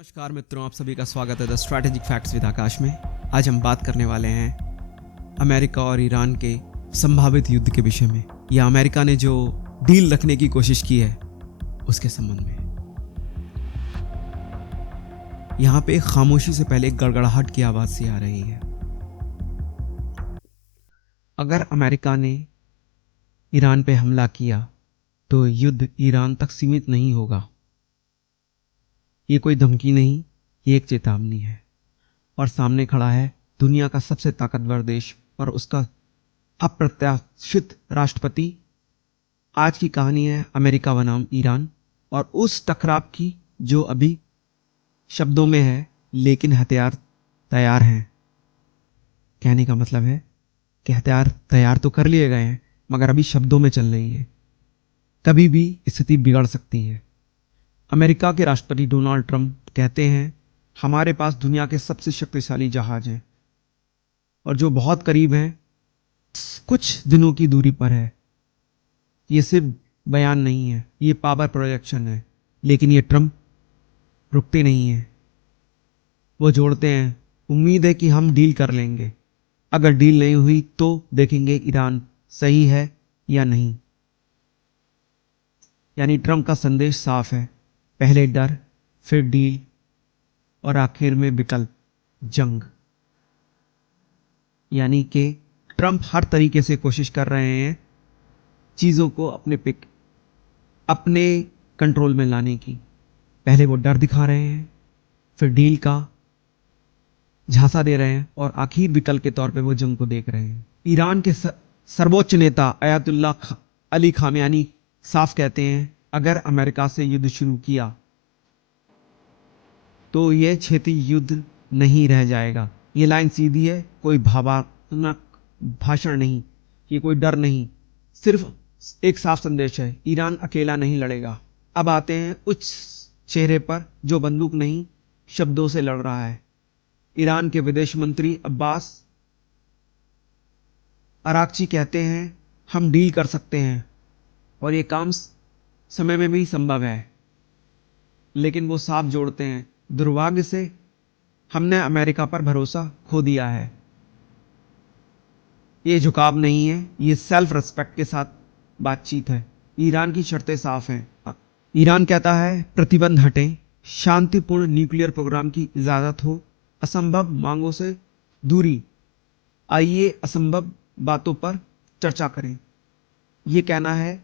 नमस्कार मित्रों, आप सभी का स्वागत है द स्ट्रैटेजिक फैक्ट्स विद आकाश में। आज हम बात करने वाले हैं अमेरिका और ईरान के संभावित युद्ध के विषय में, या अमेरिका ने जो डील रखने की कोशिश की है उसके संबंध में। यहाँ पे खामोशी से पहले एक गड़गड़ाहट की आवाज सी आ रही है। अगर अमेरिका ने ईरान पे हमला किया तो युद्ध ईरान तक सीमित नहीं होगा। ये कोई धमकी नहीं, ये एक चेतावनी है। और सामने खड़ा है दुनिया का सबसे ताकतवर देश और उसका अप्रत्याशित राष्ट्रपति। आज की कहानी है अमेरिका बनाम ईरान और उस टकराव की जो अभी शब्दों में है लेकिन हथियार तैयार हैं। कहने का मतलब है कि हथियार तैयार तो कर लिए गए हैं मगर अभी शब्दों में चल रही है। कभी भी स्थिति बिगड़ सकती है। अमेरिका के राष्ट्रपति डोनाल्ड ट्रंप कहते हैं हमारे पास दुनिया के सबसे शक्तिशाली जहाज हैं और जो बहुत करीब हैं, कुछ दिनों की दूरी पर है। ये सिर्फ बयान नहीं है, ये पावर प्रोजेक्शन है। लेकिन ये ट्रंप रुकते नहीं हैं। वो जोड़ते हैं, उम्मीद है कि हम डील कर लेंगे। अगर डील नहीं हुई तो देखेंगे ईरान सही है या नहीं। यानी ट्रंप का संदेश साफ है, पहले डर, फिर डील और आखिर में विकल्प जंग। यानी कि ट्रंप हर तरीके से कोशिश कर रहे हैं चीज़ों को अपने कंट्रोल में लाने की। पहले वो डर दिखा रहे हैं, फिर डील का झांसा दे रहे हैं और आखिर विकल्प के तौर पे वो जंग को देख रहे हैं। ईरान के सर्वोच्च नेता अयातुल्ला अली खामेनी साफ कहते हैं अगर अमेरिका से युद्ध शुरू किया तो यह छेती युद्ध नहीं रह जाएगा। ये लाइन सीधी है, कोई भावनात्मक भाषण नहीं, ये कोई डर नहीं, सिर्फ एक साफ संदेश है, ईरान अकेला नहीं लड़ेगा। अब आते हैं उस चेहरे पर जो बंदूक नहीं शब्दों से लड़ रहा है। ईरान के विदेश मंत्री अब्बास अराक्ची कहते हैं हम डील कर सकते हैं और ये काम समय में भी संभव है। लेकिन वो साफ जोड़ते हैं दुर्भाग्य से हमने अमेरिका पर भरोसा खो दिया है। ये झुकाव नहीं है, ये सेल्फ रिस्पेक्ट के साथ बातचीत है। ईरान की शर्तें साफ हैं। ईरान कहता है प्रतिबंध हटें, शांतिपूर्ण न्यूक्लियर प्रोग्राम की इजाजत हो, असंभव मांगों से दूरी। आइए असंभव बातों पर चर्चा करें। ये कहना है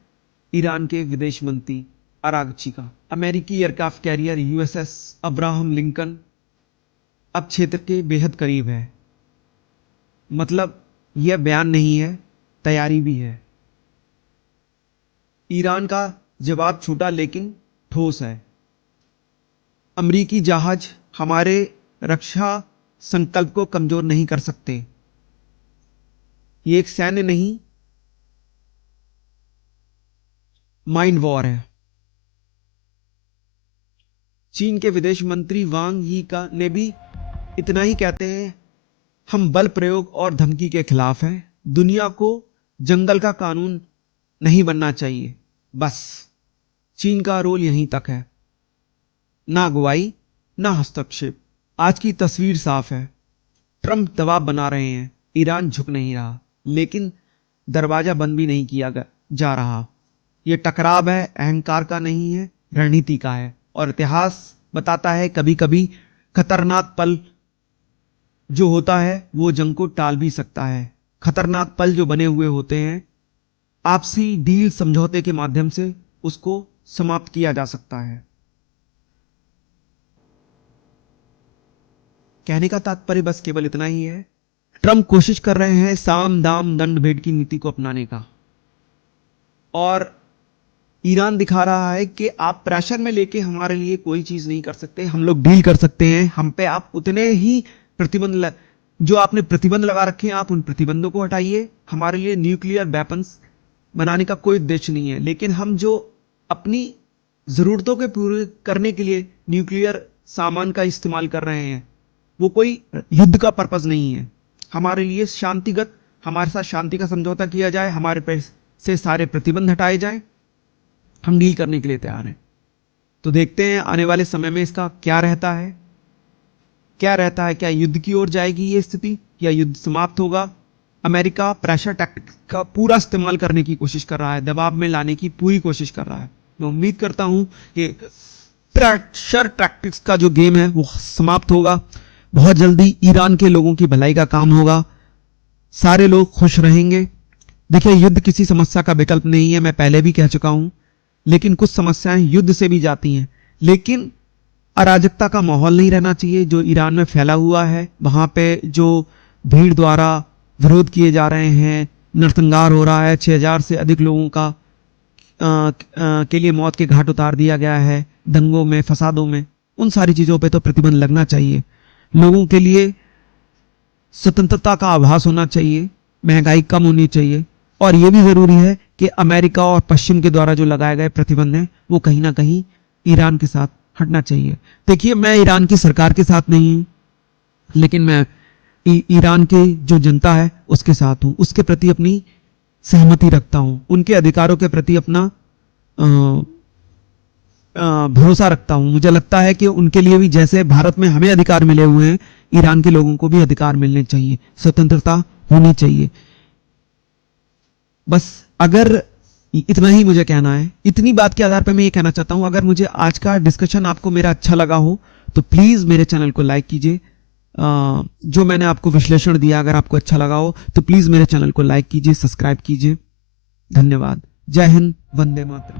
ईरान के विदेश मंत्री अरागची का। अमेरिकी aircraft carrier USS Abraham Lincoln अब क्षेत्र के बेहद करीब है। मतलब यह बयान नहीं है, तैयारी भी है। ईरान का जवाब छोटा लेकिन ठोस है। अमेरिकी जहाज हमारे रक्षा संकल्प को कमजोर नहीं कर सकते। ये एक सैन्य नहीं, माइंड वॉर है। चीन के विदेश मंत्री वांग यी का ने भी इतना ही कहते हैं हम बल प्रयोग और धमकी के खिलाफ हैं। दुनिया को जंगल का कानून नहीं बनना चाहिए। बस चीन का रोल यहीं तक है, ना अगुवाई ना हस्तक्षेप। आज की तस्वीर साफ है, ट्रंप दबाव बना रहे हैं, ईरान झुक नहीं रहा, लेकिन दरवाजा बंद भी नहीं किया जा रहा। यह टकराव है, अहंकार का नहीं है, रणनीति का है। और इतिहास बताता है कभी कभी खतरनाक पल जो होता है वो जंग को टाल भी सकता है। खतरनाक पल जो बने हुए होते हैं, आपसी डील समझौते के माध्यम से उसको समाप्त किया जा सकता है। कहने का तात्पर्य बस केवल इतना ही है, ट्रंप कोशिश कर रहे हैं साम दाम दंड भेद की नीति को अपनाने का, और ईरान दिखा रहा है कि आप प्रेशर में लेके हमारे लिए कोई चीज नहीं कर सकते, हम लोग डील कर सकते हैं। हम पे आप उतने ही प्रतिबंध जो आपने प्रतिबंध लगा रखे हैं, आप उन प्रतिबंधों को हटाइए। हमारे लिए न्यूक्लियर वेपन्स बनाने का कोई उद्देश्य नहीं है, लेकिन हम जो अपनी जरूरतों के पूरे करने के लिए न्यूक्लियर सामान का इस्तेमाल कर रहे हैं, वो कोई युद्ध का पर्पज नहीं है। हमारे लिए शांतिगत, हमारे साथ शांति का समझौता किया जाए, हमारे पे से सारे प्रतिबंध हटाए जाएं, हम डील करने के लिए तैयार हैं। तो देखते हैं आने वाले समय में इसका क्या रहता है। क्या युद्ध की ओर जाएगी ये स्थिति या युद्ध समाप्त होगा? अमेरिका प्रेशर टैक्टिक का पूरा इस्तेमाल करने की कोशिश कर रहा है, दबाव में लाने की पूरी कोशिश कर रहा है। मैं उम्मीद करता हूं कि प्रेशर टैक्टिक्स का जो गेम है वो समाप्त होगा। बहुत जल्दी ईरान के लोगों की भलाई का काम होगा, सारे लोग खुश रहेंगे। देखिए, युद्ध किसी समस्या का विकल्प नहीं है, मैं पहले भी कह चुका हूं, लेकिन कुछ समस्याएं युद्ध से भी जाती हैं। लेकिन अराजकता का माहौल नहीं रहना चाहिए जो ईरान में फैला हुआ है। वहां पे जो भीड़ द्वारा विरोध किए जा रहे हैं, नरसंहार हो रहा है, 6000 से अधिक लोगों का के लिए मौत के घाट उतार दिया गया है दंगों में, फसादों में, उन सारी चीजों पे तो प्रतिबंध लगना चाहिए। लोगों के लिए स्वतंत्रता का आभास होना चाहिए, महंगाई कम होनी चाहिए, और यह भी जरूरी है कि अमेरिका और पश्चिम के द्वारा जो लगाए गए प्रतिबंध हैं वो कहीं ना कहीं ईरान के साथ हटना चाहिए। देखिए, मैं ईरान की सरकार के साथ नहीं हूं, लेकिन मैं ईरान की जो जनता है उसके साथ हूं, उसके प्रति अपनी सहमति रखता हूं, उनके अधिकारों के प्रति अपना भरोसा रखता हूं। मुझे लगता है कि उनके लिए भी जैसे भारत में हमें अधिकार मिले हुए हैं, ईरान के लोगों को भी अधिकार मिलने चाहिए, स्वतंत्रता होनी चाहिए। बस अगर इतना ही मुझे कहना है। इतनी बात के आधार पर मैं ये कहना चाहता हूं, अगर मुझे आज का डिस्कशन आपको मेरा अच्छा लगा हो तो प्लीज मेरे चैनल को लाइक कीजिए। जो मैंने आपको विश्लेषण दिया अगर आपको अच्छा लगा हो तो प्लीज मेरे चैनल को लाइक कीजिए, सब्सक्राइब कीजिए। धन्यवाद। जय हिंद, वंदे मातरम।